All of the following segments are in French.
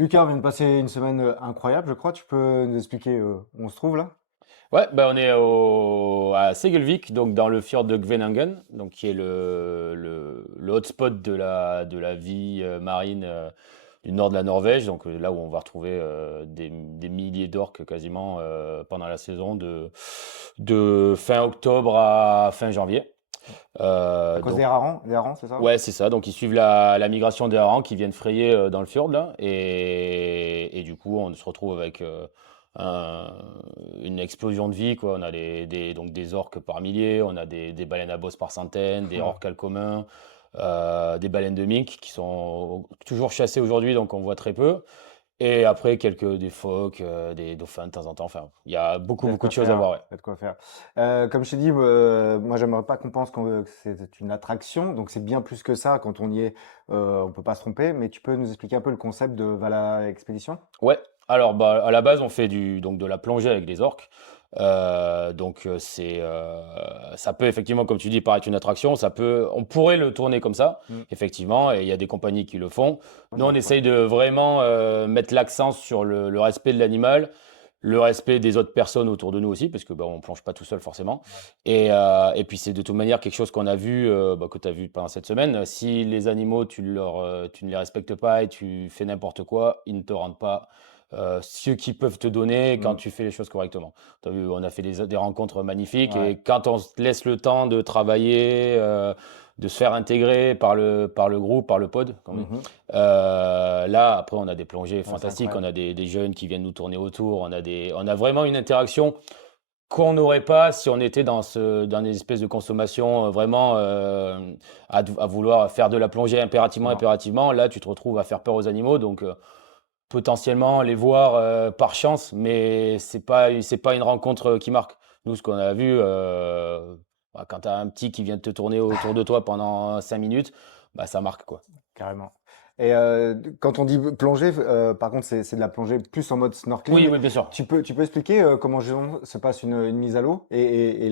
Lucas, on vient de passer une semaine incroyable, je crois. Tu peux nous expliquer où on se trouve là? Ouais, bah on est à Segelvik, donc dans le fjord de Gvenangen, donc qui est le hotspot de la vie marine du nord de la Norvège, donc là où on va retrouver des milliers d'orques quasiment pendant la saison de fin octobre à fin janvier. À cause Donc des harengs, c'est ça? ouais, c'est ça. Donc ils suivent la migration des harengs qui viennent frayer dans le fjord là, et du coup on se retrouve avec un- une explosion de vie quoi. On a donc des orques par milliers, on a des baleines à bosse par centaines, des Ouais. orcales communs, des baleines de mink qui sont toujours chassées aujourd'hui, donc on voit très peu. Et après des phoques, des dauphins de temps en temps. Enfin, il y a beaucoup Il y a de beaucoup quoi de choses à faire. voir. Ouais. Il y a de quoi faire. Comme je t'ai dit, moi j'aimerais pas qu'on pense que c'est une attraction, donc c'est bien plus que ça. Quand on y est, on peut pas se tromper. Mais tu peux nous expliquer un peu le concept de Vala Expédition? Ouais, alors bah, à la base, on fait donc de la plongée avec des orques. Ça peut effectivement, comme tu dis, paraître une attraction. On pourrait le tourner comme ça, Hmm. effectivement, et il y a des compagnies qui le font. Moi, Nous, j'aurais on trouvé. essaye de vraiment mettre l'accent sur le respect de l'animal, le respect des autres personnes autour de nous aussi, parce que bah, on plonge pas tout seul forcément. Et puis c'est de toute manière quelque chose qu'on a vu, bah, que tu as vu pendant cette semaine. Si les animaux, tu ne les respectes pas et tu fais n'importe quoi, ils ne te rendent pas ce qu'ils peuvent te donner quand Hmm. tu fais les choses correctement. Tu as vu, on a fait des rencontres magnifiques Ouais. et quand on se laisse le temps de travailler, de se faire intégrer par le groupe, par le pod, comme on dit, Mhm. là, après, on a des plongées Ouais, c'est fantastiques, on incroyable. a des jeunes qui viennent nous tourner autour, on a vraiment une interaction qu'on n'aurait pas si on était dans une espèce de consommation vraiment à vouloir faire de la plongée impérativement, Non. impérativement. Là, tu te retrouves à faire peur aux animaux, donc potentiellement les voir par chance, mais c'est pas une rencontre qui marque. Nous, ce qu'on a vu, bah, quand tu as un petit qui vient de te tourner autour de toi pendant 5 minutes, bah, ça marque quoi. Carrément. Et quand on dit plongée, par contre, c'est de la plongée plus en mode Oui, snorkeling. oui, bien sûr. Tu peux expliquer comment justement se passe une mise à l'eau et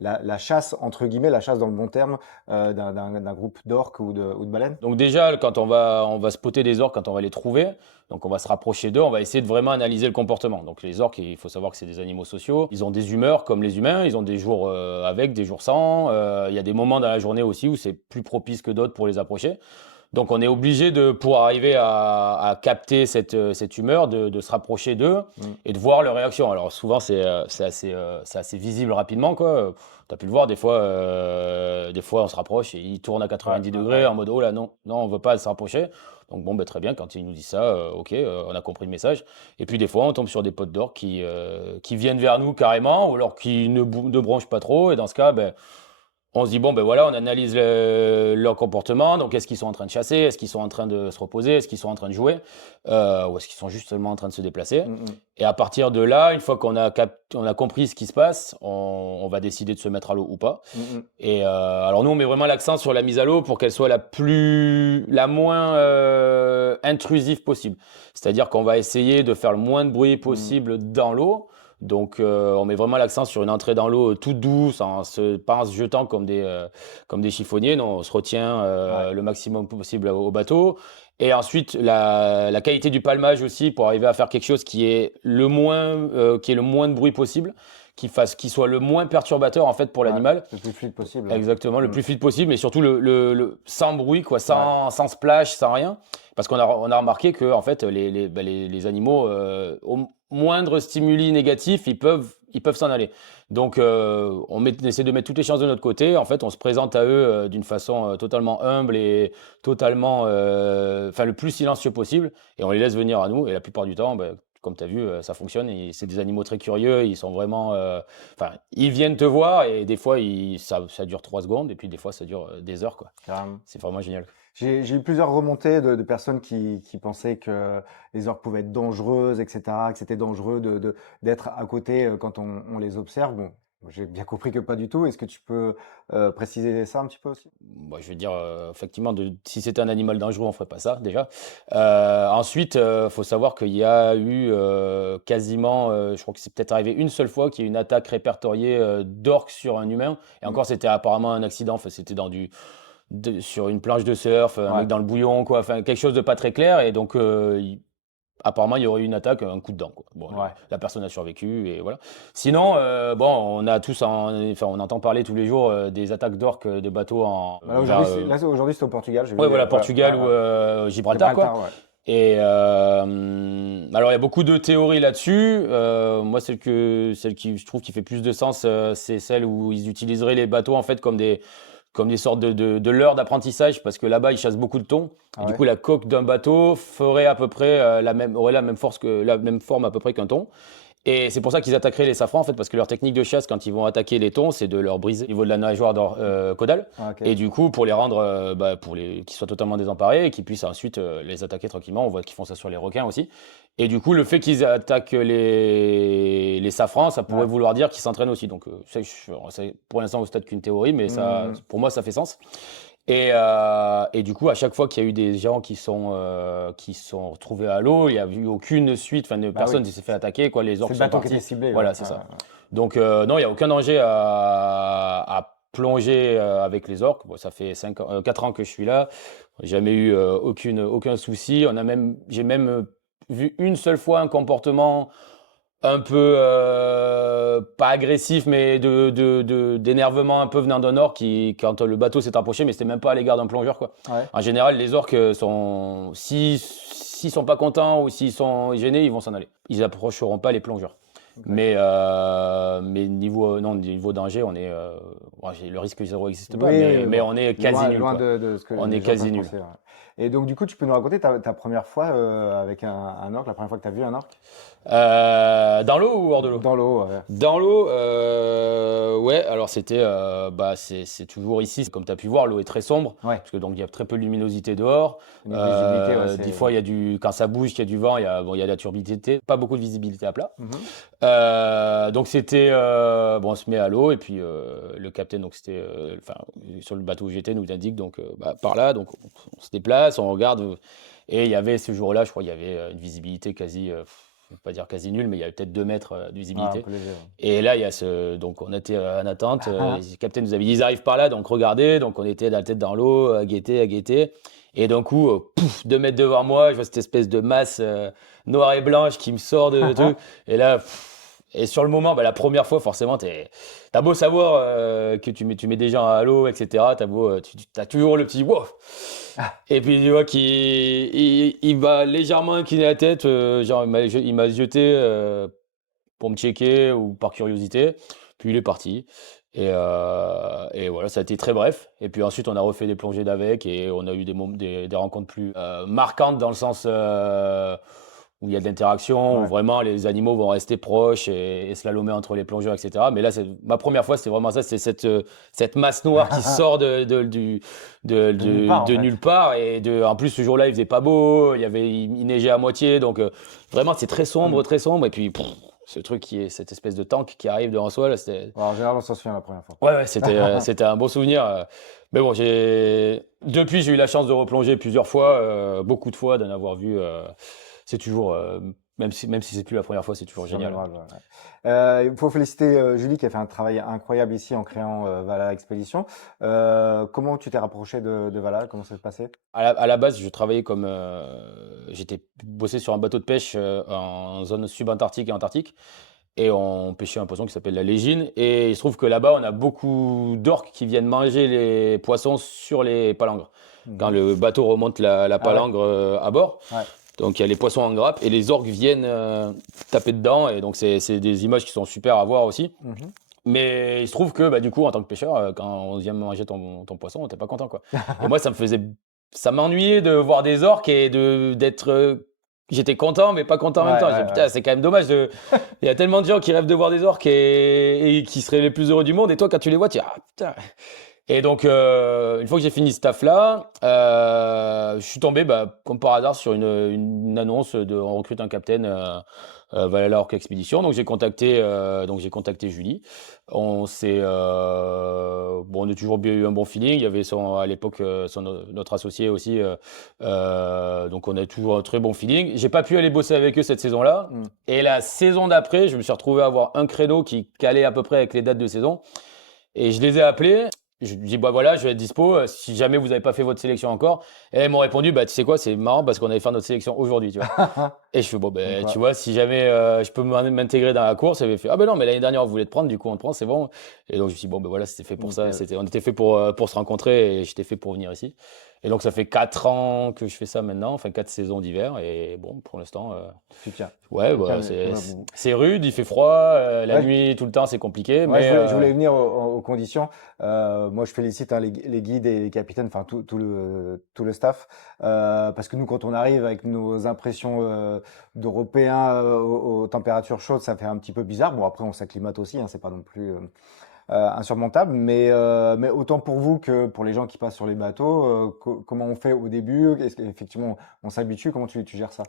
la chasse, entre guillemets, la chasse dans le bon terme, d'un groupe d'orques ou de baleines? Donc déjà, quand on va spotter des orques, quand on va les trouver, donc on va se rapprocher d'eux, on va essayer de vraiment analyser le comportement. Donc les orques, il faut savoir que c'est des animaux sociaux. Ils ont des humeurs comme les humains, ils ont des jours avec, des jours sans. Il y a des moments dans la journée aussi où c'est plus propice que d'autres pour les approcher. Donc on est obligé pour arriver à capter cette humeur, de se rapprocher d'eux Mm. et de voir leur réaction. Alors souvent c'est assez visible rapidement quoi. Tu as pu le voir des fois on se rapproche et ils tournent à Ouais, 90 ouais, degrés ouais. en mode oh là non, non on veut pas se rapprocher. Donc bon ben très bien quand ils nous disent ça, ok on a compris le message. Et puis des fois on tombe sur des potes d'or qui viennent vers nous carrément ou alors qui ne bronchent pas trop et dans ce cas ben on se dit, bon, ben voilà, on analyse leur comportement. Donc, est-ce qu'ils sont en train de chasser? Est-ce qu'ils sont en train de se reposer? Est-ce qu'ils sont en train de jouer? Ou est-ce qu'ils sont juste seulement en train de se déplacer? Mm, mm. Et à partir de là, une fois on a compris ce qui se passe, on va décider de se mettre à l'eau ou pas. Mm, mm. Et alors, nous, on met vraiment l'accent sur la mise à l'eau pour qu'elle soit la moins intrusive possible. C'est-à-dire qu'on va essayer de faire le moins de bruit Mm. possible dans l'eau. Donc, on met vraiment l'accent sur une entrée dans l'eau toute douce, pas en se jetant comme des chiffonniers. Non, on se retient Ouais. le maximum possible au bateau. Et ensuite, la qualité du palmage aussi pour arriver à faire quelque chose qui est le moins de bruit possible, qui soit le moins perturbateur en fait pour Ouais. l'animal. Le plus fluide possible. Ouais. Exactement, le Mm. plus fluide possible, mais surtout sans bruit, quoi, Ouais. sans splash, sans rien. Parce qu'on a remarqué que en fait, les animaux, au moindre stimuli négatif, ils peuvent s'en aller. Donc, on essaie de mettre toutes les chances de notre côté. En fait, on se présente à eux d'une façon totalement humble et totalement, enfin, le plus silencieux possible, et on les laisse venir à nous. Et la plupart du temps, ben, comme tu as vu, ça fonctionne. Et c'est des animaux très curieux. Ils sont vraiment, enfin, ils viennent te voir et des fois, ça dure 3 secondes et puis des fois, ça dure des heures, quoi. Carrément. C'est vraiment génial. J'ai eu plusieurs remontées de personnes qui pensaient que les orques pouvaient être dangereuses, etc., que c'était dangereux d'être à côté quand on les observe. Bon, j'ai bien compris que pas du tout. Est-ce que tu peux préciser ça un petit peu aussi? Moi, je veux dire, effectivement, si c'était un animal dangereux, on ferait pas ça déjà. Ensuite, faut savoir qu'il y a eu quasiment, je crois que c'est peut-être arrivé une seule fois qu'il y ait une attaque répertoriée d'orques sur un humain. Et Mm. encore, c'était apparemment un accident. Enfin, c'était sur une planche de surf, un mec Ouais. dans le bouillon, quoi. Enfin, quelque chose de pas très clair. Et donc, apparemment, il y aurait eu une attaque, un coup de dent, quoi. Bon, Ouais. la personne a survécu et voilà. Sinon, bon, on entend parler tous les jours des attaques d'orques de bateaux Bah là, aujourd'hui, c'était au Portugal, j'ai ouais, vu. voilà, Voilà, Portugal ouais, ou ouais. Gibraltar, quoi. Gibraltar, ouais. Et alors, il y a beaucoup de théories là-dessus. Moi, celle qui je trouve qui fait plus de sens, c'est celle où ils utiliseraient les bateaux en fait comme des sortes de leurres d'apprentissage, parce que là-bas, ils chassent beaucoup de thon. Ah Et du ouais? coup, la coque d'un bateau ferait à peu près aurait la même forme à peu près qu'un thon. Et c'est pour ça qu'ils attaqueraient les safrans, en fait, parce que leur technique de chasse, quand ils vont attaquer les thons, c'est de leur briser au niveau de la nageoire caudale. Ah, ok. Et du coup, pour les rendre, qu'ils soient totalement désemparés et qu'ils puissent ensuite les attaquer tranquillement. On voit qu'ils font ça sur les requins aussi. Et du coup, le fait qu'ils attaquent les safrans, ça pourrait Ouais. vouloir dire qu'ils s'entraînent aussi. Donc, c'est pour l'instant au stade qu'une théorie, mais ça, Hmm. pour moi, ça fait sens. Et du coup, à chaque fois qu'il y a eu des gens qui sont retrouvés à l'eau, il n'y a eu aucune suite, enfin, Bah oui. personne ne s'est fait attaquer, quoi. Les C'est orques le sont bateau qui était partis. ciblé, ouais. Voilà, c'est Ouais, ça. ouais. Donc, non, il n'y a aucun danger à plonger avec les orques. Bon, ça fait 4 ans que je suis là. Jamais eu aucun souci. J'ai même vu une seule fois un comportement un peu pas agressif, mais d'énervement un peu venant d'un orque quand le bateau s'est approché, mais c'était même pas à l'égard d'un plongeur, quoi. Ouais. En général, les orques s'ils sont pas contents ou s'ils sont gênés, ils vont s'en aller. Ils approcheront pas les plongeurs. Ok. Mais niveau danger, le risque zéro n'existe pas, Oui, oui, mais bon. on est quasi Loin, nul, loin quoi. de ce que On est les gens quasi peuvent nul. penser, ouais. Et donc, du coup, tu peux nous raconter ta première fois avec un orque, la première fois que tu as vu un orque? Dans l'eau ou hors de l'eau? Dans l'eau, ouais. Dans l'eau, ouais, alors c'est toujours ici, comme tu as pu voir, l'eau est très sombre, Ouais. parce que donc il y a très peu de luminosité dehors. Une visibilité, ouais, Des c'est. fois, quand ça bouge, qu'il y a du vent, il y a de la turbidité, pas beaucoup de visibilité à plat. Mhm. Donc on se met à l'eau, et puis le capitaine, donc c'était, enfin, sur le bateau où j'étais, nous indique, donc par là, donc on se déplace, on regarde, et il y avait ce jour-là, je crois, il y avait une visibilité quasi. Je ne veux pas dire quasi nulle, mais il y avait peut-être 2 mètres de Ah, un visibilité. peu léger, ouais. Et là, donc on était en attente. Le capitaine nous avait dit, ils arrivent par là, donc regardez. Donc on était la tête dans l'eau, à guetter, à guetter. Et d'un coup, pouf, 2 mètres devant moi, je vois cette espèce de masse noire et blanche qui me sort de truc. Et là, et sur le moment, la première fois, forcément, t'as beau savoir que tu mets des gens à l'eau, etc. T'as toujours le petit wow. Et puis tu vois il va légèrement incliner la tête, genre il m'a jeté pour me checker ou par curiosité. Puis il est parti. Et voilà, ça a été très bref. Et puis ensuite, on a refait des plongées d'avec et on a eu des rencontres plus marquantes dans le sens où il y a de l'interaction, où Ouais. vraiment les animaux vont rester proches et slalomer entre les plongeurs, etc. Mais là, ma première fois, c'était vraiment ça, c'est cette masse noire qui sort nulle part, en de fait. nulle part. En plus, ce jour-là, il faisait pas beau, il neigeait à moitié. Donc vraiment, c'est très sombre, Mm. très sombre. Et puis, cette espèce de tank qui arrive devant soi, là, c'était. Alors, en général, on s'en souvient la première fois. Ouais, c'était un beau souvenir. Mais bon, depuis, j'ai eu la chance de replonger plusieurs fois, beaucoup de fois, d'en avoir vu. C'est toujours, même si c'est plus la première fois, c'est toujours C'est génial. mémorable, ouais. Il faut féliciter Julie qui a fait un travail incroyable ici en créant Valhalla Expédition. Comment tu t'es rapproché de Valhalla? Comment ça s'est passé? À la base, je travaillais j'étais bossé sur un bateau de pêche en zone subantarctique et antarctique. Et on pêchait un poisson qui s'appelle la légine. Et il se trouve que là-bas, on a beaucoup d'orques qui viennent manger les poissons sur les palangres. Quand Mhm. le bateau remonte la Ah ouais, palangre à bord. ouais. Donc il y a les poissons en grappe et les orques viennent taper dedans. Et donc c'est des images qui sont super à voir aussi. Mhm. Mais il se trouve que du coup, en tant que pêcheur, quand on vient manger ton poisson, t'es pas content, quoi. Et moi, ça m'ennuyait de voir des orques et j'étais content, mais pas content en Ouais, même temps. Je ouais, disais, ouais. putain, c'est quand même dommage il y a tellement de gens qui rêvent de voir des orques et qui seraient les plus heureux du monde. Et toi, quand tu les vois, tu dis, ah putain. Et donc, une fois que j'ai fini ce taf-là, je suis tombé, comme par hasard, sur une annonce on recrute un capitaine Valhalla Orc Expedition. Donc, j'ai contacté Julie. On a toujours eu un bon feeling. Il y avait à l'époque notre associé aussi. Donc, on a toujours un très bon feeling. J'ai pas pu aller bosser avec eux cette saison-là. Mm. Et la saison d'après, je me suis retrouvé à avoir un créneau qui calait à peu près avec les dates de saison. Et je les ai appelés. Je lui dis, bah voilà, je vais être dispo. Si jamais vous n'avez pas fait votre sélection encore. Et elles m'ont répondu, bah tu sais quoi, c'est marrant parce qu'on allait faire notre sélection aujourd'hui, tu vois. Et je fais, bon, Comme ben, tu quoi. vois, si jamais je peux m'intégrer dans la course, elle m'a fait, ah ben non, mais l'année dernière, on voulait te prendre, du coup, on te prend, c'est bon. Et donc, je me suis dit, bon, ben voilà, c'était fait pour ça. Nickel. On était fait pour se rencontrer et j'étais fait pour venir ici. Et donc, ça fait 4 ans que je fais ça maintenant, enfin 4 saisons d'hiver. Et bon, pour l'instant, Tu tiens. ouais, Tu bah, tiens, tu vas bon. c'est rude, il fait froid, la Ouais, nuit, tout le temps, c'est compliqué, ouais, mais je voulais venir aux conditions. Moi, je félicite hein, les guides et les capitaines, enfin tout le staff, parce que nous, quand on arrive avec nos impressions d'Européens aux températures chaudes, ça fait un petit peu bizarre. Bon, après, on s'acclimate aussi, hein, c'est pas non plus insurmontable, mais autant pour vous que pour les gens qui passent sur les bateaux, comment on fait au début? Est-ce qu'effectivement on s'habitue? Comment tu gères ça?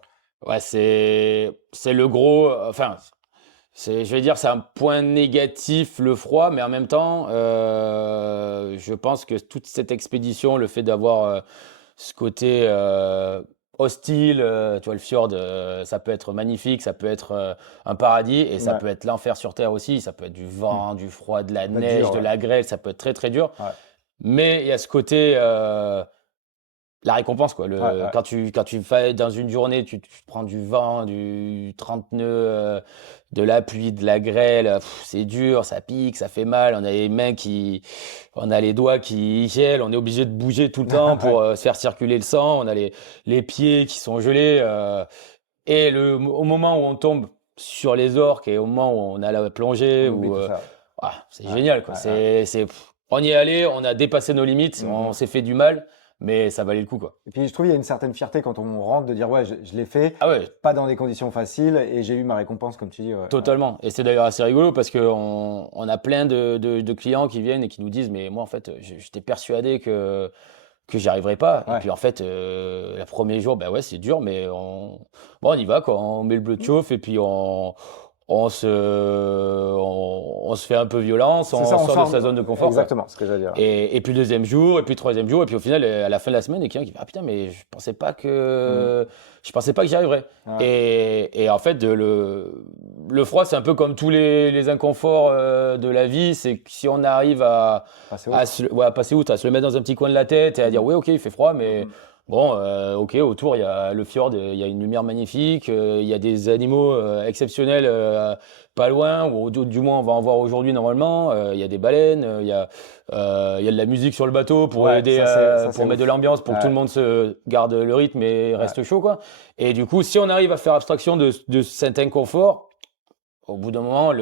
ouais, c'est le gros. Enfin, je vais dire, c'est un point négatif, le froid, mais en même temps, je pense que toute cette expédition, le fait d'avoir ce côté hostile, tu vois, le fjord, ça peut être magnifique, ça peut être un paradis, et ça Ouais, peut être l'enfer sur Terre aussi. Ça peut être du hmm, vent, du froid, de la ça peut être dur, neige, de ouais. la grêle, ça peut être très très dur. Ouais, Mais il y a ce côté la récompense, quoi. ouais, ouais. Quand tu fais dans une journée, tu prends du vent, du 30 nœuds, de la pluie, de la grêle, c'est dur, ça pique, ça fait mal. On a les doigts qui gèlent, on est obligé de bouger tout le temps pour Ouais, se faire circuler le sang. On a les pieds qui sont gelés. Et au moment où on tombe sur les orques et au moment où on a la plongée, on oublie tout ça. c'est Ouais, génial, quoi. ouais, ouais. On y est allé, on a dépassé nos limites, Mm, on mm. s'est fait du mal, mais ça valait le coup, quoi. Et puis je trouve il y a une certaine fierté quand on rentre de dire ouais, je l'ai fait, Ah ouais, pas dans des conditions faciles et j'ai eu ma récompense comme tu dis. Ouais, ouais. totalement. Et c'est d'ailleurs assez rigolo parce qu'on a plein de clients qui viennent et qui nous disent, mais moi, en fait, j'étais persuadé que j'y arriverais pas. Et Ouais. puis, en fait, le premier jour, ben ouais, c'est dur, mais bon, on y va, quoi. On met le bleu de chauffe et puis on se fait un peu violence, C'est on ça, on sort de sort sa zone de confort, quoi. exactement ce que j'allais dire. Et puis le deuxième jour, et puis le troisième jour, et puis au final, à la fin de la semaine, il y a quelqu'un qui fait, ah putain, mais Mm. je pensais pas que j'y arriverais. Ouais. Et en fait, le froid, c'est un peu comme tous les inconforts de la vie. C'est que si on arrive Passer outre. ouais, à passer outre, à se le mettre dans un petit coin de la tête et à dire, Mm. ouais, ok, il fait froid, Mm, mais mm. bon, ok, autour, il y a le fjord, il y a une lumière magnifique, il y a des animaux exceptionnels pas loin, ou du moins, on va en voir aujourd'hui normalement. Il y a des baleines, il y a de la musique sur le bateau pour Ouais, aider, ça c'est pour mettre de ouf. l'ambiance, pour que tout le Ouais, monde se garde le rythme et ouais. reste chaud, quoi. Et du coup, si on arrive à faire abstraction de cet inconfort, au bout d'un moment,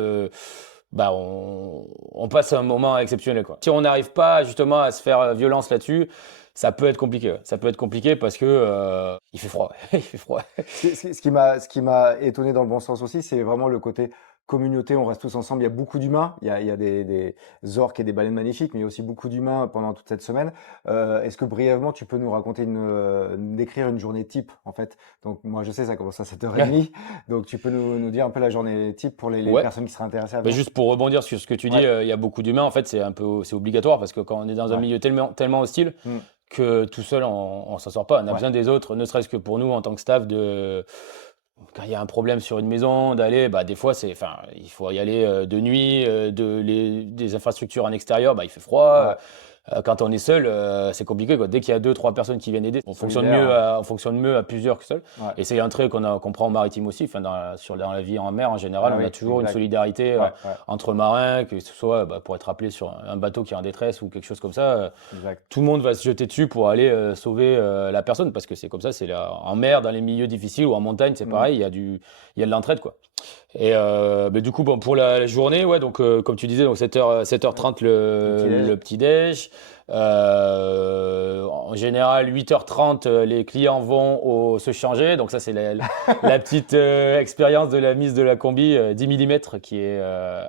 bah, on passe un moment exceptionnel, quoi. Si on n'arrive pas justement à se faire violence là-dessus, ça peut être compliqué, ouais. Ça peut être compliqué parce que il fait froid, il fait froid. Ce qui m'a étonné dans le bon sens aussi, c'est vraiment le côté communauté, on reste tous ensemble. Il y a beaucoup d'humains, il y a des orques et des baleines magnifiques, mais il y a aussi beaucoup d'humains pendant toute cette semaine. Est-ce que brièvement, tu peux nous raconter décrire une journée type, en fait? Donc, moi, je sais, ça commence à 7h30. Donc, tu peux nous dire un peu la journée type pour les Ouais. personnes qui seraient intéressées à Mais venir? juste pour rebondir sur ce que tu dis, Ouais. il y a beaucoup d'humains. En fait, c'est obligatoire parce que quand on est dans un Ouais. milieu tellement hostile Mm. que tout seul, on s'en sort pas. On a Ouais. besoin des autres, ne serait-ce que pour nous en tant que staff, quand il y a un problème sur une maison, d'aller, bah, des fois, enfin, il faut y aller de nuit, des infrastructures en extérieur, bah, il fait froid. Ouais. Quand on est seul, c'est compliqué, quoi. Dès qu'il y a deux, trois personnes qui viennent aider, Solidaire, hein. on fonctionne mieux à plusieurs que seul. Ouais. Et c'est un trait qu'on prend en maritime aussi. Enfin, dans la vie en mer, en général, Ah on a oui, toujours une exact. solidarité Ouais, ouais, entre marins, que ce soit bah, pour être appelé sur un bateau qui est en détresse ou quelque chose comme ça. exact. Tout le monde va se jeter dessus pour aller sauver la personne parce que c'est comme ça. En mer, dans les milieux difficiles ou en montagne, c'est Mm. pareil. Il y a de l'entraide, quoi. Et bah, du coup, bon, pour la journée, ouais, donc comme tu disais, donc 7h30 Le petit-déj. le petit-déj. En général, 8h30, les clients vont se changer. Donc ça, c'est la petite expérience de la mise de la combi 10 mm qui est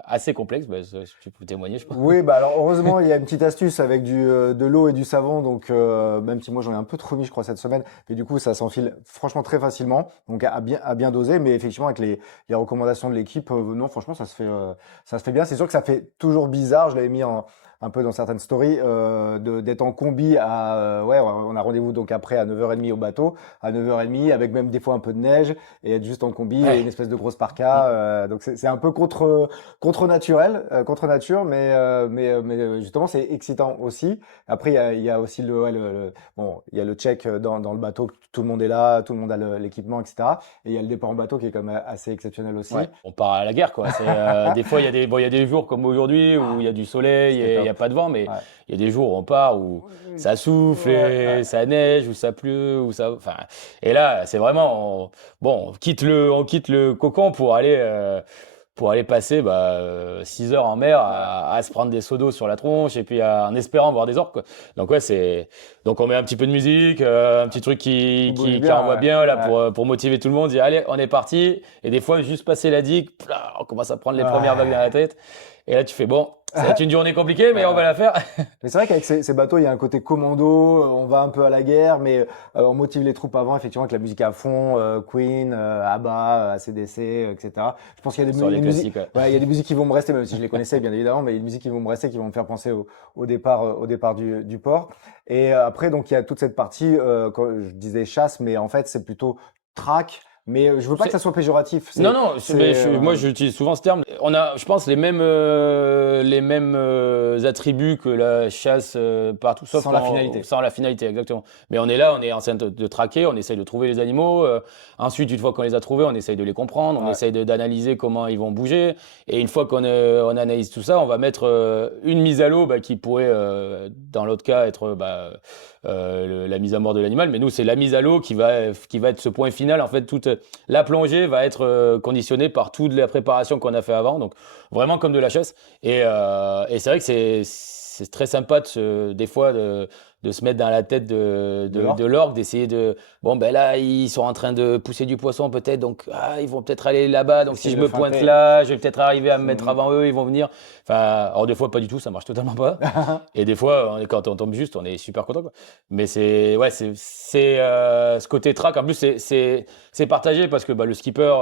assez complexe. Bah, tu peux témoigner, je pense. Oui, bah alors heureusement, il y a une petite astuce avec de l'eau et du savon. Donc, même si moi j'en ai un peu trop mis, je crois, cette semaine, mais du coup, ça s'enfile franchement très facilement. Donc, à bien doser. Mais effectivement, avec les recommandations de l'équipe, non, franchement, ça se fait bien. C'est sûr que ça fait toujours bizarre. Je l'avais mis un peu dans certaines stories, d'être en combi ouais, on a rendez-vous donc après à 9h30 au bateau, à 9h30 avec même des fois un peu de neige et être juste en combi et une Ouais. espèce de grosse Mm. parka. Donc c'est un peu contre naturel, contre nature, mais justement c'est excitant aussi. Après il y a aussi bon, il y a le check dans le bateau, tout le monde est là, tout le monde a l'équipement, etc. Et il y a le départ en bateau qui est quand même assez exceptionnel Ouais, aussi. on part à la guerre, quoi. Des fois, il y a des jours comme aujourd'hui où il y a du soleil C'était et il n'y a top. pas de vent, mais Ouais. il y a des jours où on part où ça souffle Ouais, et ouais. ça neige, ou ça pleut, enfin, et là, c'est vraiment, bon, on quitte le cocon pour aller passer 6 heures en mer Ouais. à se prendre des seaux d'eau sur la tronche et puis en espérant voir des orques, quoi. Donc ouais, donc on met un petit peu de musique, un petit truc Qui bouge qui bien, envoie ouais. bien là Ouais. pour motiver tout le monde, dire allez, on est parti. Et des fois, juste passer la digue, plah, on commence à prendre les premières vagues dans la Ouais. tête. Et là, tu fais bon, ça va être une journée compliquée, mais on va Ouais. la faire. Mais c'est vrai qu'avec ces bateaux, il y a un côté commando, on va un peu à la guerre, mais on motive les troupes avant, effectivement, avec la musique à fond, Queen, ABBA, AC/DC, etc. Je pense qu'il y a Sur les des musiques, classiques, ouais. ouais, il y a des musiques qui vont me rester, même si je les connaissais bien évidemment, mais il y a des musiques qui vont me rester, qui vont me faire penser au départ du port. Et après, donc il y a toute cette partie, quand je disais chasse, mais en fait c'est plutôt track. Mais je veux pas que ça C'est- soit péjoratif. Non, non, moi Euh, j'utilise souvent ce terme. On a, je pense, les mêmes attributs que la chasse partout, sauf Sans la finalité. sans la finalité, exactement. Mais on est là, on est en train de traquer, on essaye de trouver les animaux. Ensuite, une fois qu'on les a trouvés, on essaye de les comprendre, on Ouais. essaye d'analyser comment ils vont bouger. Et une fois on analyse tout ça, on va mettre une mise à l'eau qui pourrait, dans l'autre cas, être la mise à mort de l'animal. Mais nous, c'est la mise à l'eau qui va être ce point final. En fait, toute la plongée va être conditionnée par toute la préparation qu'on a fait avant. Donc, vraiment comme de la chasse. Et c'est vrai que c'est très sympa des fois de se mettre dans la tête De de l'orque. l'orque, d'essayer de. Bon, ben là, ils sont en train de pousser du poisson peut-être. Donc, ils vont peut-être aller là-bas. Donc, si Essayer je de le me pointe feinter. là, je vais peut-être arriver à me mettre Mhm. avant eux. Ils vont venir. Enfin, alors, des fois, pas du tout. Ça marche totalement pas. Et des fois, quand on tombe juste, on est super content, quoi. Mais ce côté track. En plus, c'est partagé parce que le skipper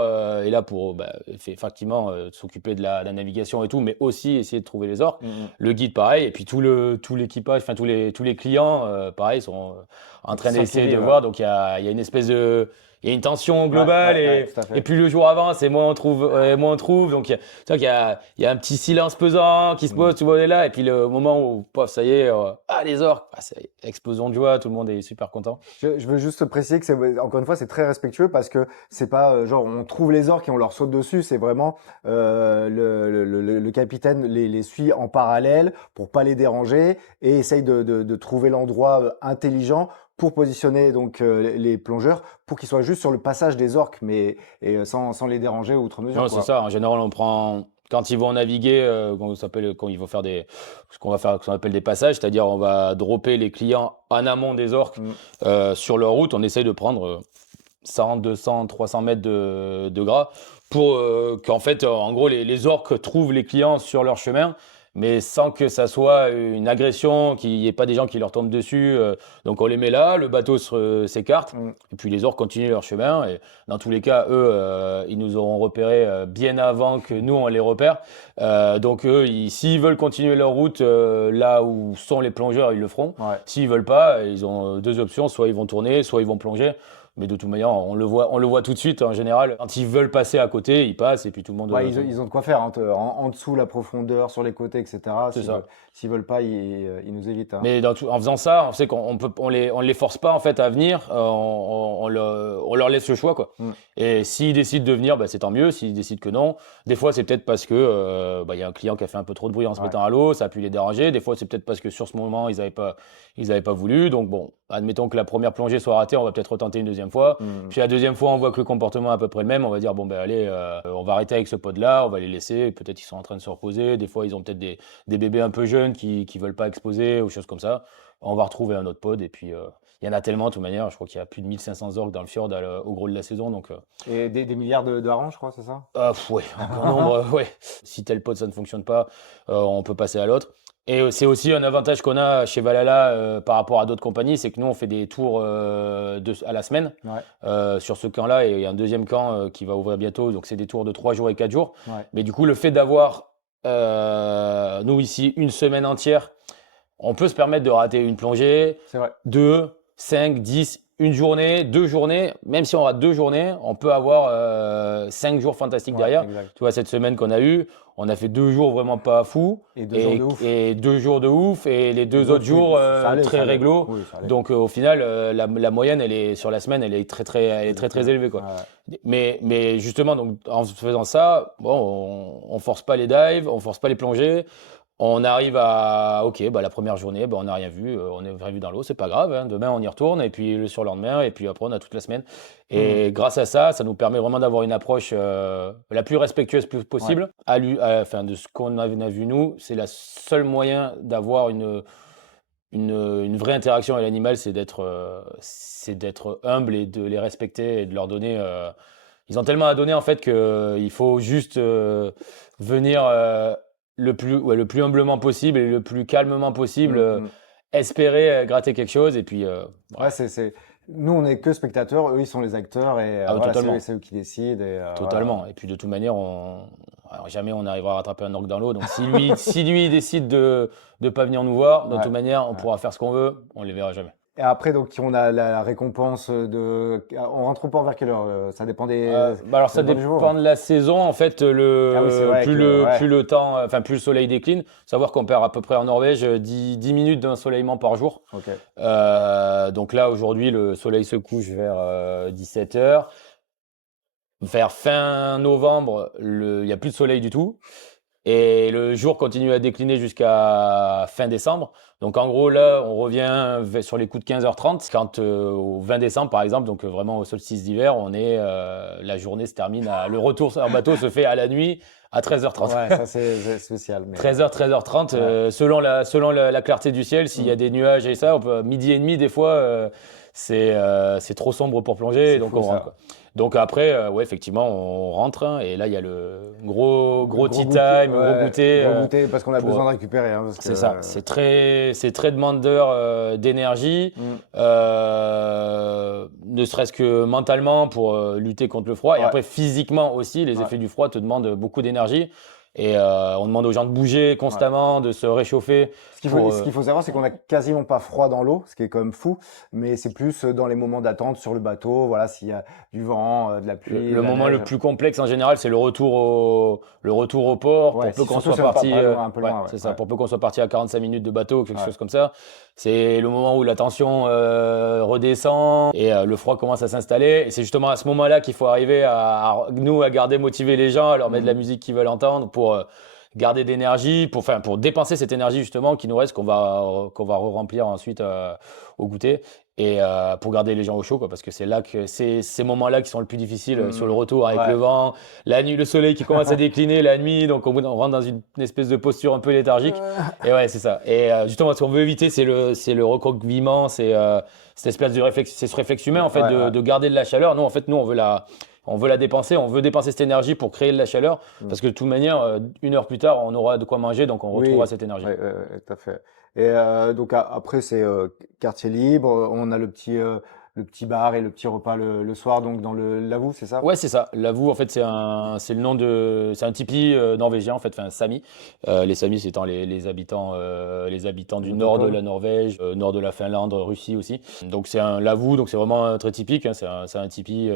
est là pour effectivement s'occuper de la navigation et tout, mais aussi essayer de trouver les orques. Mhm. Le guide, pareil. Et puis tout l'équipage, enfin tous les clients, pareil, sont en Faut qu'ils train se sentent d'essayer de crédibles. voir. Donc il y a une espèce de. Il y a une tension Ouais, globale ouais, ouais, tout à et fait. plus le jour avance et moins on trouve. Donc tu vois il y a un petit silence pesant qui se pose, Mhm. tu vois, on est là. Et puis le moment où, pof, ça y est, les orques, c'est explosion de joie, tout le monde est super content. Je veux juste préciser que encore une fois, c'est très respectueux parce que c'est pas genre on trouve les orques et on leur saute dessus. C'est vraiment le capitaine les suit en parallèle pour pas les déranger et essaye de trouver l'endroit intelligent pour positionner donc les plongeurs pour qu'ils soient juste sur le passage des orques, mais sans les déranger outre mesure, Non, c'est quoi. ça. En général, on prend quand ils vont naviguer, quand ils vont faire ce qu'on va faire, ce qu'on appelle des passages, c'est-à-dire on va dropper les clients en amont des orques Mm. sur leur route. On essaye de prendre 100, 200, 300 mètres de gras pour qu'en fait, en gros, les orques trouvent les clients sur leur chemin, mais sans que ça soit une agression, qu'il n'y ait pas des gens qui leur tombent dessus. Donc on les met là, le bateau s'écarte, Mm. et puis les orques continuent leur chemin. Et dans tous les cas, eux, ils nous auront repérés bien avant que nous, on les repère. Donc eux, s'ils veulent continuer leur route là où sont les plongeurs, ils le feront. Ouais. S'ils veulent pas, ils ont deux options, soit ils vont tourner, soit ils vont plonger. Mais de toute manière, on le voit tout de suite en général. Quand ils veulent passer à côté, ils passent et puis tout le monde. Ouais, ils ont de quoi faire, hein, en dessous, la profondeur, sur les côtés, etc. C'est ça. S'ils veulent pas, ils nous évitent, hein. Mais en faisant ça, on sait on les force pas en fait à venir. On leur laisse le choix, quoi. Mm. Et s'ils décident de venir, c'est tant mieux. S'ils décident que non, des fois c'est peut-être parce que il y a un client qui a fait un peu trop de bruit en se Ouais. mettant à l'eau, ça a pu les déranger. Des fois c'est peut-être parce que sur ce moment ils avaient pas voulu. Donc bon, admettons que la première plongée soit ratée, on va peut-être retenter une deuxième fois. Mm. Puis la deuxième fois, on voit que le comportement est à peu près le même. On va dire bon allez, on va arrêter avec ce pod là, on va les laisser. Peut-être qu'ils sont en train de se reposer. Des fois ils ont peut-être des bébés un peu jeunes qui veulent pas exposer ou choses comme ça. On va retrouver un autre pod et puis il y en a tellement de toute manière. Je crois qu'il y a plus de 1500 orques dans le fjord au gros de la saison. Donc Et des milliards de harengs, je crois, c'est ça? ouais, un bon nombre. Ouais. Si tel pod ça ne fonctionne pas, on peut passer à l'autre. Et c'est aussi un avantage qu'on a chez Valhalla par rapport à d'autres compagnies, c'est que nous on fait des tours à la semaine Ouais, sur ce camp-là et il y a un deuxième camp qui va ouvrir bientôt. Donc c'est des tours de 3 jours et 4 jours. ouais. Mais du coup le fait d'avoir nous ici, une semaine entière, on peut se permettre de rater une plongée, C'est vrai. 2, 5, 10, une journée, 2 journées. Même si on rate 2 journées, on peut avoir 5 jours fantastiques Ouais, derrière. exact. Tu vois, cette semaine qu'on a eue, on a fait 2 jours vraiment pas fous Et 2 jours de ouf. et 2 jours de ouf et les Et 2 autres d'autres, jours ça allait, très ça allait. réglo. Oui, ça allait. Donc au final, la moyenne, elle est sur la semaine, elle est très élevée quoi. Ouais. Mais justement, donc en faisant ça, bon, on force pas les dives, on force pas les plongées. On arrive à, ok, bah la première journée, bah on n'a rien vu, on est rien vu dans l'eau, c'est pas grave, hein. Demain on y retourne et puis le surlendemain et puis après on a toute la semaine. Mhm. Et grâce à ça, ça nous permet vraiment d'avoir une approche la plus respectueuse Ouais. possible. Enfin, de ce qu'on a vu nous, c'est la seule moyen d'avoir une vraie interaction avec l'animal, c'est d'être humble et de les respecter et de leur donner. Ils ont tellement à donner en fait qu'il faut juste venir le plus humblement possible et le plus calmement possible, Mhm. espérer gratter quelque chose et puis Ouais, voilà. nous, on n'est que spectateurs, eux, ils sont les acteurs, et Ah oui, voilà, totalement, c'est eux qui décident, et voilà. totalement. Et puis de toute manière, alors, jamais on n'arrivera à rattraper un orque dans l'eau. Donc si lui il décide de pas venir nous voir, de Ouais. toute manière, on Ouais. pourra faire ce qu'on veut, on les verra jamais. Et après, donc, on a la récompense de. On rentre au port vers quelle heure? Bah alors Ça ça dépend du jour. dépend de la saison en fait Ah oui, c'est vrai que. plus Ouais. le temps enfin plus le soleil décline, savoir qu'on perd à peu près en Norvège 10 minutes d'ensoleillement par jour. Ok. Donc là aujourd'hui le soleil se couche vers 17 h. Vers fin novembre, il n'y a plus de soleil du tout. Et le jour continue à décliner jusqu'à fin décembre. Donc en gros, là, on revient sur les coups de 15h30. Quand au 20 décembre, par exemple, donc vraiment au solstice d'hiver, la journée se termine le retour en bateau se fait à la nuit à 13h30. Ouais, ça, c'est spécial. Mais 13h, 13h30, ouais. selon la clarté du ciel, s'il y a Mm. des nuages et ça, midi et demi, des fois, c'est trop sombre pour plonger, et C'est donc fou, on rentre, ça. quoi. Donc après, ouais, effectivement, on rentre, hein, et là, il y a le Le gros gros tea goûter, time, gros ouais, goûter. gros goûter, parce qu'on a besoin Pour, de récupérer, hein, parce c'est ça, que. c'est très demandeur d'énergie, Mm. ne serait-ce que mentalement pour lutter contre le froid. Et Ouais. après, physiquement aussi, les Ouais. effets du froid te demandent beaucoup d'énergie. Et on demande aux gens de bouger Ouais. constamment, de se réchauffer pour. Ce qu'il faut savoir, c'est qu'on n'a quasiment pas froid dans l'eau, ce qui est quand même fou, mais c'est plus dans les moments d'attente sur le bateau, voilà, s'il y a du vent, de la Le, pluie, de le la moment neige. le plus complexe en général, c'est le retour au port. Ouais, Pour peu si, qu'on surtout soit si on part parti, pas loin, un peu ouais, loin, ouais. c'est ça. Ouais. Pour peu qu'on soit parti à 45 minutes de bateau ou quelque Ouais. chose comme ça, c'est le moment où la tension redescend et le froid commence à s'installer. Et c'est justement à ce moment-là qu'il faut arriver à garder motiver les gens, à leur mettre de la Mhm. musique qu'ils veulent entendre pour garder d'énergie, pour dépenser cette énergie justement qui nous reste, qu'on va remplir ensuite au goûter. Et pour garder les gens au chaud, quoi, parce que c'est là que c'est ces moments-là qui sont le plus difficiles sur le Mhm. retour avec le Ouais. vent, la nuit, le soleil qui commence à décliner la nuit, donc on rentre dans une espèce de posture un peu léthargique. Et ouais, c'est ça. Et justement, ce qu'on veut éviter, c'est le recroquevillement, cette espèce de réflexe, c'est ce réflexe humain en fait Ouais, ouais. de garder de la chaleur. Nous, en fait, on veut la dépenser, on veut dépenser cette énergie pour créer de la chaleur, Mhm. parce que de toute manière, 1 heure plus tard, on aura de quoi manger, donc on retrouvera Oui, cette énergie. ouais, ouais, ouais, tout à fait. Et donc après, c'est quartier libre, on a le petit bar et le petit repas le soir, donc dans le Lavaux, c'est ça? Ouais, c'est ça. Lavou, en fait, c'est le nom c'est un tipi norvégien, en fait, enfin, Sami. Les Samis, étant les habitants du De nord de Stockholm? la Norvège, nord de la Finlande, Russie aussi. Donc, c'est un Lavou, donc c'est vraiment très typique, hein. C'est un tipi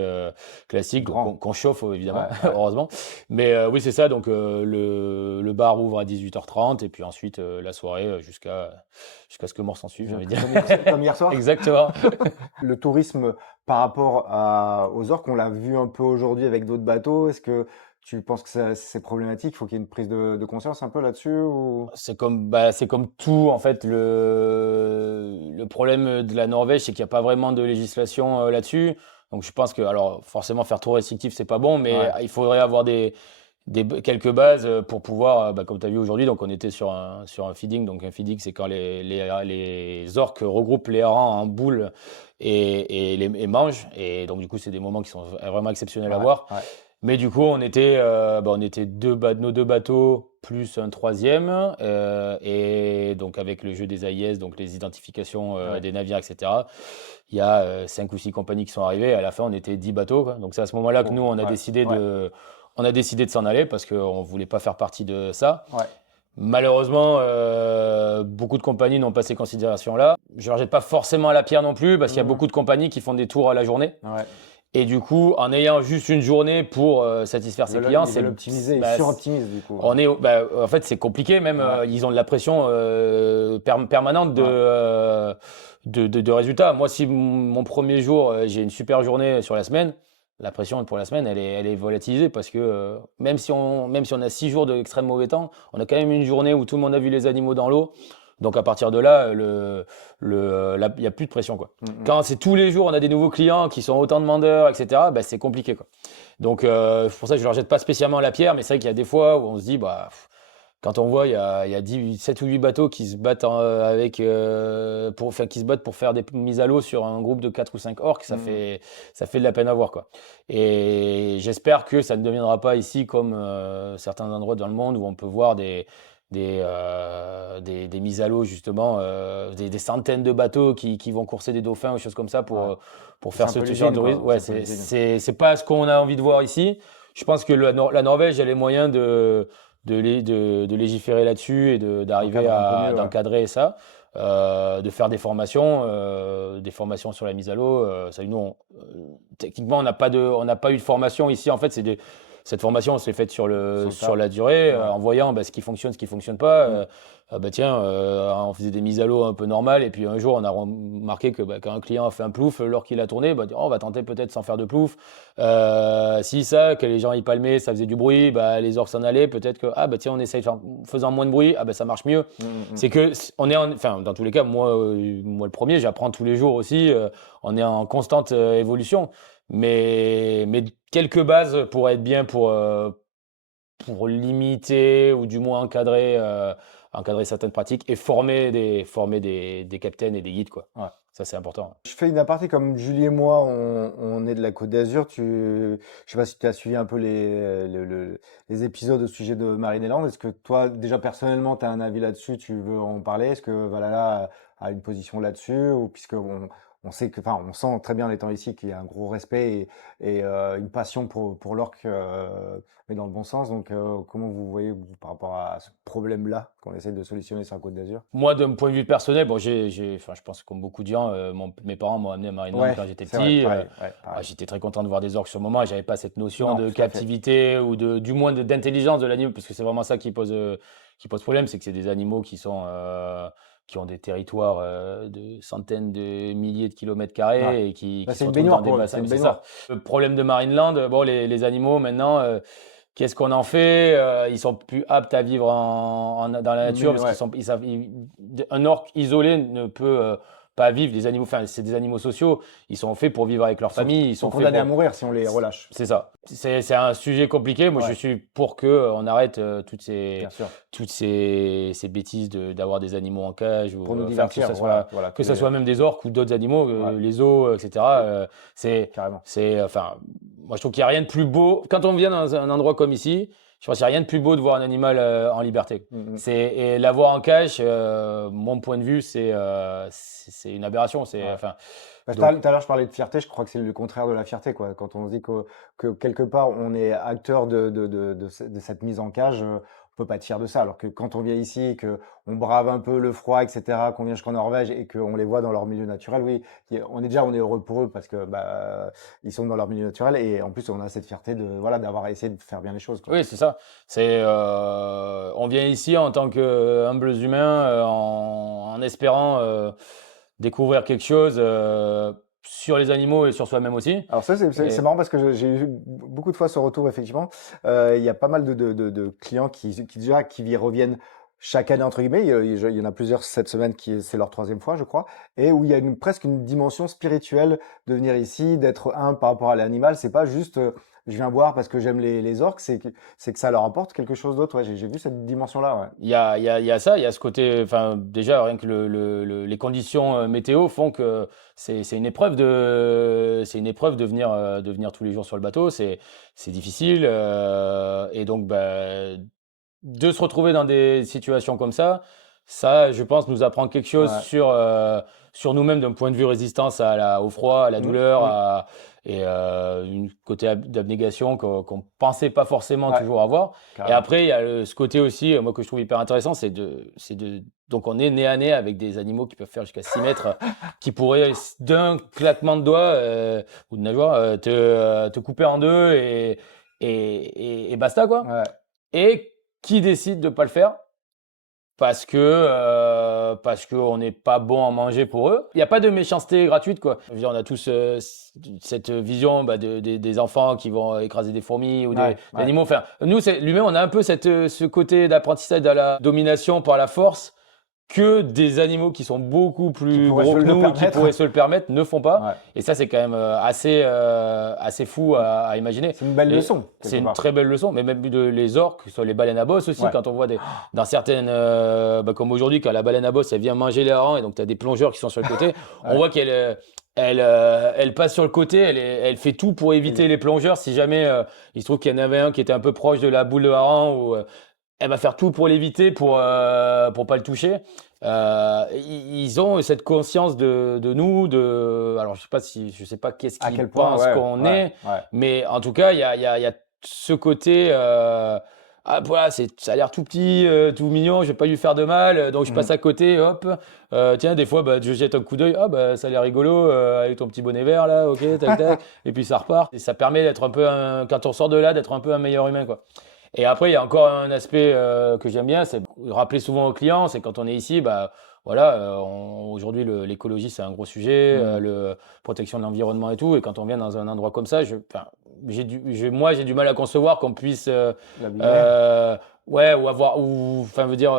classique, donc qu'on Grand. qu'on chauffe, évidemment, Ouais, ouais. heureusement. Mais oui, c'est ça. Donc, le bar ouvre à 18h30 et puis ensuite, la soirée jusqu'à ce que mort s'en suive, j'ai envie de dire. Comme hier soir? Exactement. Le tourisme par rapport aux orques, on l'a vu un peu aujourd'hui avec d'autres bateaux. Est-ce que tu penses que c'est problématique? Il faut qu'il y ait une prise de conscience un peu là-dessus ou... C'est comme tout, en fait. Le problème de la Norvège, c'est qu'il n'y a pas vraiment de législation là-dessus. Donc, je pense que, alors, forcément, faire trop restrictif, c'est pas bon, mais Ouais, il faudrait avoir quelques bases pour pouvoir, comme tu as vu aujourd'hui, donc on était sur un feeding. Donc, un feeding, c'est quand les orques regroupent les harengs en boules et mangent. Et donc, du coup, c'est des moments qui sont vraiment exceptionnels à ouais, voir. ouais. Mais du coup, on était nos deux bateaux plus un troisième, et donc avec le jeu des AIS, donc les identifications Ouais. des navires, etc. Il y a 5 ou 6 compagnies qui sont arrivées. À la fin, on était 10 bateaux, quoi. Donc c'est à ce moment-là que nous, Oh, on a ouais, décidé ouais. On a décidé de s'en aller parce qu'on ne voulait pas faire partie de ça. Ouais. Malheureusement, beaucoup de compagnies n'ont pas ces considérations-là. Je ne leur jette pas forcément la pierre non plus parce qu'il y a beaucoup de compagnies qui font des tours à la journée. Ouais. Et du coup, en ayant juste une journée pour satisfaire ses clients, Ils veulent optimiser, ils bah, suroptimisent du coup. en fait, c'est compliqué même. Ouais. Ils ont de la pression permanente de résultats. Moi, si mon premier jour, j'ai une super journée sur la semaine, la pression pour la semaine, elle est volatilisée parce que même si on a 6 jours d'extrême mauvais temps, on a quand même une journée où tout le monde a vu les animaux dans l'eau. Donc à partir de là, il n'y a plus de pression, quoi. Quand c'est tous les jours, on a des nouveaux clients qui sont autant demandeurs, etc., bah, c'est compliqué, quoi. Donc pour ça, je ne leur jette pas spécialement la pierre, mais c'est vrai qu'il y a des fois où on se dit, bah, quand on voit, il y a 7 ou 8 bateaux qui se battent qui se battent pour faire des mises à l'eau sur un groupe de 4 ou 5 orques, ça fait de la peine à voir, quoi. Et j'espère que ça ne deviendra pas ici comme certains endroits dans le monde où on peut voir des mises à l'eau, justement, des centaines de bateaux qui vont courser des dauphins ou des choses comme ça pour faire ce type de tourisme. Ouais, c'est pas ce qu'on a envie de voir ici. Je pense que la Norvège a les moyens de légiférer là-dessus et d'arriver à d'encadrer ça, de faire des formations sur la mise à l'eau. Ça, nous, techniquement, on n'a pas eu de formation ici. En fait, cette formation s'est faite sur la durée, en voyant ce qui fonctionne, ce qui fonctionne pas. On faisait des mises à l'eau un peu normales, et puis un jour, on a remarqué que quand un client a fait un plouf, lorsqu'il a tourné, on va tenter peut-être sans faire de plouf. Que les gens y palmaient, ça faisait du bruit, les orques s'en allaient, peut-être que on essaye en faisant moins de bruit, ça marche mieux. C'est que dans tous les cas, moi le premier, j'apprends tous les jours aussi. On est en constante évolution. Mais quelques bases pourraient être bien pour limiter ou du moins encadrer certaines pratiques et former des capitaines et des guides, quoi. Ouais. Ça, c'est important. Je fais une aparté, comme Julie et moi, on est de la Côte d'Azur. Je sais pas si tu as suivi un peu les épisodes au sujet de Marineland. Est-ce que toi, déjà personnellement, tu as un avis là-dessus, tu veux en parler? Est-ce que Valhalla a une position là-dessus? Ou puisque on sait on sent très bien en étant ici qu'il y a un gros respect et une passion pour l'orque, mais dans le bon sens. Donc, comment vous voyez par rapport à ce problème-là qu'on essaie de solutionner sur la Côte d'Azur? Moi, d'un point de vue personnel, je pense que comme beaucoup de gens, mes parents m'ont amené à Marineland quand j'étais petit. Vrai, pareil. J'étais très content de voir des orques sur le moment, et j'avais pas cette notion Non, de tout à fait. captivité ou du moins d'intelligence de l'animal, parce que c'est vraiment ça qui pose problème, c'est que c'est des animaux qui ont des territoires de centaines de milliers de kilomètres carrés, Ouais. et qui C'est se une retrouvent baignoire dans des pour eux, bassins. c'est une C'est baignoire. ça. Le problème de Marineland, les animaux maintenant, qu'est-ce qu'on en fait? Ils sont plus aptes à vivre dans la nature, parce un orque isolé ne peut pas vivre. Des animaux, enfin, c'est des animaux sociaux. Ils sont faits pour vivre avec leur famille. Ils sont faits condamnés à pour. mourir si on les relâche. C'est ça. C'est un sujet compliqué. Moi, je suis pour que on arrête toutes Bien sûr. ces bêtises d'avoir des animaux en cage, ou Pour nous faire que divertir, ça soit voilà, que ça soit même des orques ou d'autres animaux, les zoos, etc. carrément. Moi, je trouve qu'il n'y a rien de plus beau quand on vient dans un endroit comme ici. Je pense qu'il n'y a rien de plus beau de voir un animal en liberté. Et l'avoir en cage, mon point de vue, c'est une aberration. Tout à l'heure, je parlais de fierté. Je crois que c'est le contraire de la fierté, quoi. Quand on se dit que quelque part, on est acteur de cette mise en cage, on peut pas être fier de ça. Alors que quand on vient ici, qu'on brave un peu le froid, etc., qu'on vient jusqu'en Norvège et qu'on les voit dans leur milieu naturel, oui, on est heureux pour eux parce que ils sont dans leur milieu naturel, et en plus, on a cette fierté d'avoir essayé de faire bien les choses, quoi. Oui, c'est ça. On vient ici en tant que humbles humains, en espérant découvrir quelque chose sur les animaux et sur soi-même aussi. Alors ça, c'est marrant parce que j'ai eu beaucoup de fois ce retour, effectivement. Il y a pas mal de clients qui y reviennent chaque année, entre guillemets. Il y en a plusieurs cette semaine c'est leur 3e fois, je crois, et où il y a presque une dimension spirituelle de venir ici, d'être par rapport à l'animal. C'est pas juste je viens voir parce que j'aime les orques, c'est que ça leur apporte quelque chose d'autre. Ouais, j'ai vu cette dimension-là. Ouais. Il y a ça, il y a ce côté, enfin, déjà, rien que les conditions météo font que c'est une épreuve de venir tous les jours sur le bateau. C'est difficile, et donc, de se retrouver dans des situations comme ça, je pense, nous apprend quelque chose sur nous-mêmes, d'un point de vue résistance au froid, à la douleur, une côté d'abnégation qu'on pensait pas forcément Ouais, toujours avoir. Et carrément. après, il y a ce côté aussi, moi, que je trouve hyper intéressant, donc on est nez à nez avec des animaux qui peuvent faire jusqu'à 6 mètres, qui pourraient, d'un claquement de doigts ou de nageoire, te couper en deux et basta, quoi. Ouais. Et qui décide de pas le faire parce que on n'est pas bon à manger pour eux. Il n'y a pas de méchanceté gratuite, quoi. Je veux dire, on a tous cette vision des enfants qui vont écraser des fourmis ou des Ouais, ouais. animaux. Enfin, nous, l'humain, on a un peu ce côté d'apprentissage de la domination par la force que des animaux qui sont beaucoup plus pourraient gros se que le nous, qui permettre. pourraient se le permettre, ne font pas. Ouais. Et ça, c'est quand même assez fou à imaginer. C'est une belle leçon, C'est quelque une part. très belle leçon, mais même les orques, que ce soit les baleines à bosse aussi, Ouais. quand on voit dans certaines, comme aujourd'hui, quand la baleine à bosse, elle vient manger les harengs, et donc tu as des plongeurs qui sont sur le côté, on Ouais. voit elle passe sur le côté, elle fait tout pour éviter les plongeurs. Si jamais il se trouve qu'il y en avait un qui était un peu proche de la boule de hareng, ou elle va faire tout pour l'éviter, pour pas le toucher. Ils ont cette conscience de nous, alors je sais pas qu'est-ce À qu'ils quel point, pensent ouais, qu'on ouais, est, ouais. mais en tout cas, il y a ce côté, ah voilà, ça a l'air tout petit, tout mignon, je vais pas lui faire de mal, donc je passe Mhm. à côté, hop. Tiens, des fois, bah, je jette un coup d'œil, ah bah ça a l'air rigolo, avec ton petit bonnet vert là, ok, tac tac, et puis ça repart. Et ça permet d'être un peu, quand on sort de là, d'être un peu un meilleur humain, quoi. Et après, il y a encore un aspect que j'aime bien, c'est rappeler souvent aux clients, c'est quand on est ici, bah voilà, aujourd'hui l'écologie c'est un gros sujet, Mhm. le protection de l'environnement et tout. Et quand on vient dans un endroit comme ça, enfin, moi j'ai du mal à concevoir qu'on puisse, L'abîmer. euh, ouais, enfin, veut dire,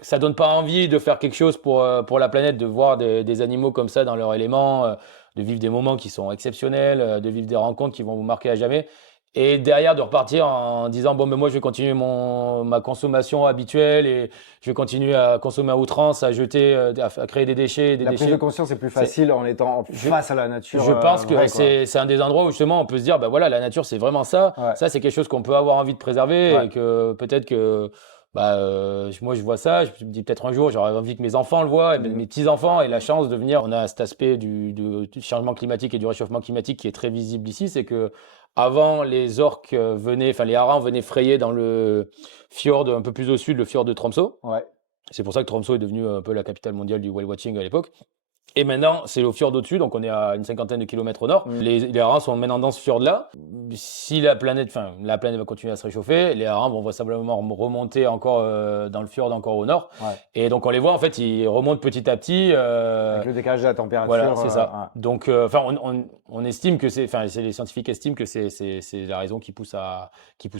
ça donne pas envie de faire quelque chose pour la planète, de voir des animaux comme ça dans leur élément, de vivre des moments qui sont exceptionnels, de vivre des rencontres qui vont vous marquer à jamais. Et derrière, de repartir en disant, bon, mais moi, je vais continuer ma consommation habituelle et je vais continuer à consommer à outrance, à jeter, à créer des déchets, des La prise de déchets. conscience est plus C'est, facile en étant je, face à la nature je pense que vraie, quoi. c'est un des endroits où justement on peut se dire, bah voilà, la nature, c'est vraiment ça. Ouais, Ça, c'est quelque chose qu'on peut avoir envie de préserver ouais. et que peut-être que, bah, moi, je vois ça. Je me dis peut-être un jour, j'aurais envie que mes enfants le voient et même Mhm. mes petits-enfants aient la chance de venir. On a cet aspect du changement climatique et du réchauffement climatique qui est très visible ici. C'est que avant, les orques enfin, les harengs venaient frayer dans le fjord un peu plus au sud, le fjord de Tromsø. Ouais. C'est pour ça que Tromsø est devenu un peu la capitale mondiale du whale watching à l'époque. Et maintenant, c'est le fjord au-dessus, donc on est à une cinquantaine de kilomètres au nord. Mhm. Les harengs sont maintenant dans ce fjord-là. Si la planète va continuer à se réchauffer, les harengs vont vraisemblablement remonter encore dans le fjord, encore au nord. Ouais. Et donc on les voit, en fait, ils remontent petit à petit. Avec le décalage de la Voilà, température. c'est ça. Donc, on estime que les scientifiques estiment que c'est la raison qui pousse à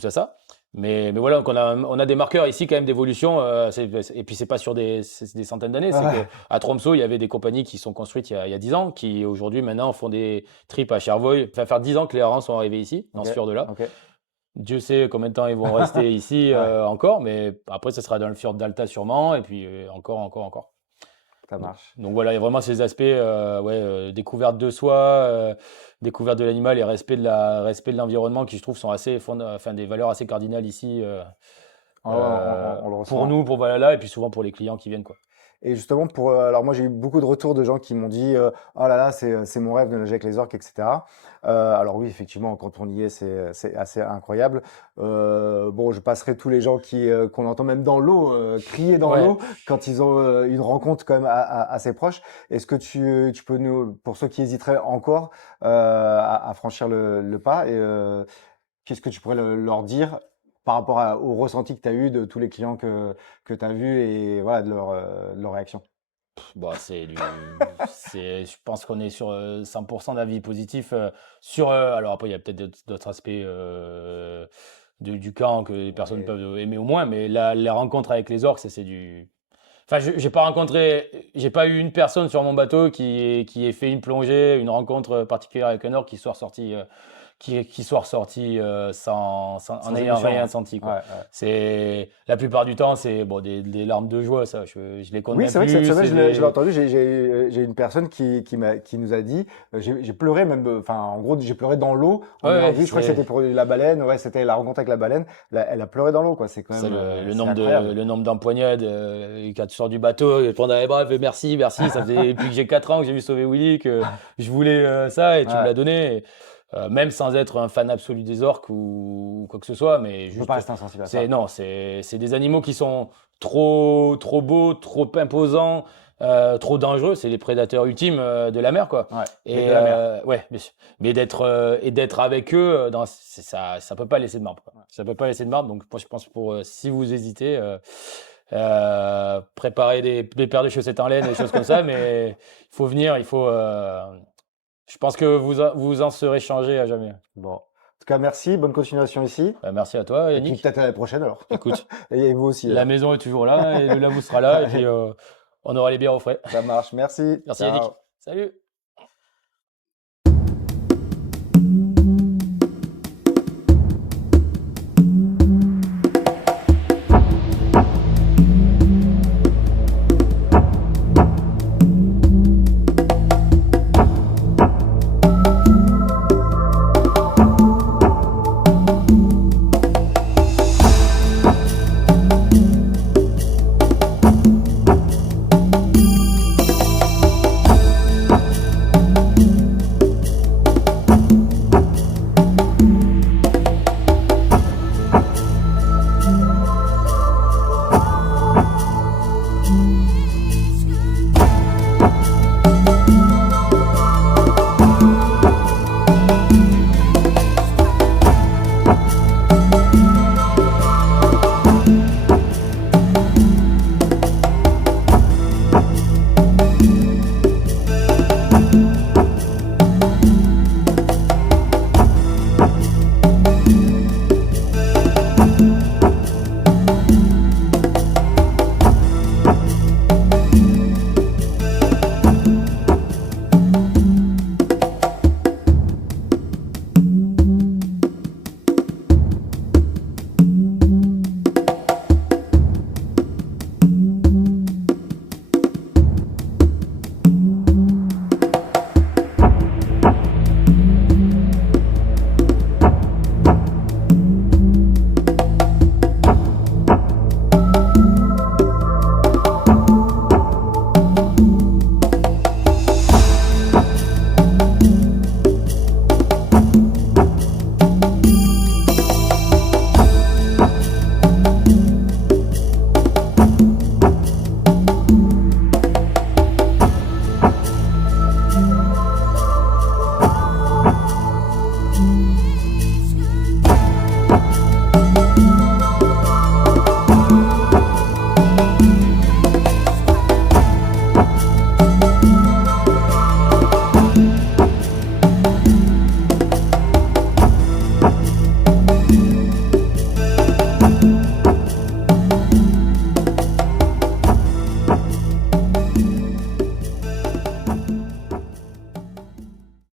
ça. Mais voilà, donc on a des marqueurs ici quand même d'évolution. Et puis c'est pas sur des centaines d'années. C'est Ouais. que à Tromsø, il y avait des compagnies qui sont construites il y a 10 ans, qui aujourd'hui maintenant font des trips à Cherbourg. Ça va faire 10 ans que les harengs sont arrivés ici, dans Ok, ce fjord-là. ok. Dieu sait combien de temps ils vont rester ici Ouais, encore, mais après, ça sera dans le fjord d'Alta sûrement, et puis encore. ça marche. Donc voilà, il y a vraiment ces aspects, découverte de soi, découverte de l'animal et respect de l'environnement qui, je trouve, sont des valeurs assez cardinales ici On le pour ressent. nous, pour Valhalla, et puis souvent pour les clients qui viennent, quoi. Et justement, alors moi j'ai eu beaucoup de retours de gens qui m'ont dit oh là là, c'est mon rêve de nager avec les orques, etc. Alors oui, effectivement, quand on y est, c'est assez incroyable. Bon, je passerai tous les gens qu'on entend même dans l'eau, crier dans Ouais. l'eau quand ils ont une rencontre quand même assez proche. Est-ce que tu peux pour ceux qui hésiteraient encore à franchir le pas, et qu'est-ce que tu pourrais leur dire par rapport au ressenti que tu as eu de tous les clients que tu as vus et voilà, de leur réaction? Bah, je pense qu'on est sur 100% d'avis positifs alors après, il y a peut-être d'autres aspects du camp que les personnes Mais peuvent aimer au moins, mais les rencontres avec les orques, c'est du. Enfin, j'ai pas eu une personne sur mon bateau qui ait fait une plongée, une rencontre particulière avec un orque qui soit ressorti en sans n'ayant émotion, rien ouais. senti, Ouais, quoi. ouais. C'est la plupart du temps, c'est bon, des larmes de joie, ça. Je les compte Oui, même c'est vrai que c'est plus. vrai, C'est je l'ai des. entendu. J'ai une personne qui nous a dit, j'ai pleuré même, enfin, en gros, j'ai pleuré dans l'eau Ouais, en ayant ouais, vu, je crois que c'était pour la baleine, ouais, c'était la rencontre avec la baleine. Elle a pleuré dans l'eau, quoi. C'est quand c'est même, le c'est nombre incroyable. le nombre d'empoignades quand tu sors du bateau, et prendre les bras, fait merci, merci. Ça faisait depuis que j'ai 4 ans que j'ai vu sauver Willy que je voulais ça et tu me Ouais. l'as donné. même sans être un fan absolu des orques ou quoi que ce soit, mais On peut juste, pas rester insensible à ça. non, c'est des animaux qui sont trop beaux, trop imposants, trop dangereux. C'est les prédateurs ultimes de la mer, quoi. Ouais, mais Et de la mer. ouais, bien sûr. Mais d'être avec eux, ça peut pas laisser de marbre, quoi. Ça peut pas laisser de marbre. Donc, moi, je pense si vous hésitez, préparez des paires de chaussettes en laine et des choses comme ça, mais il faut venir, je pense que vous en serez changé à jamais. Bon. En tout cas, merci. Bonne continuation ici. Merci à toi, Et puis Yannick. peut-être à la prochaine alors. Écoute, Et vous aussi la alors. maison est toujours là et le lavabo sera là et puis on aura les bières au frais. Ça marche. Merci. Merci, Yannick. Ciao. Salut.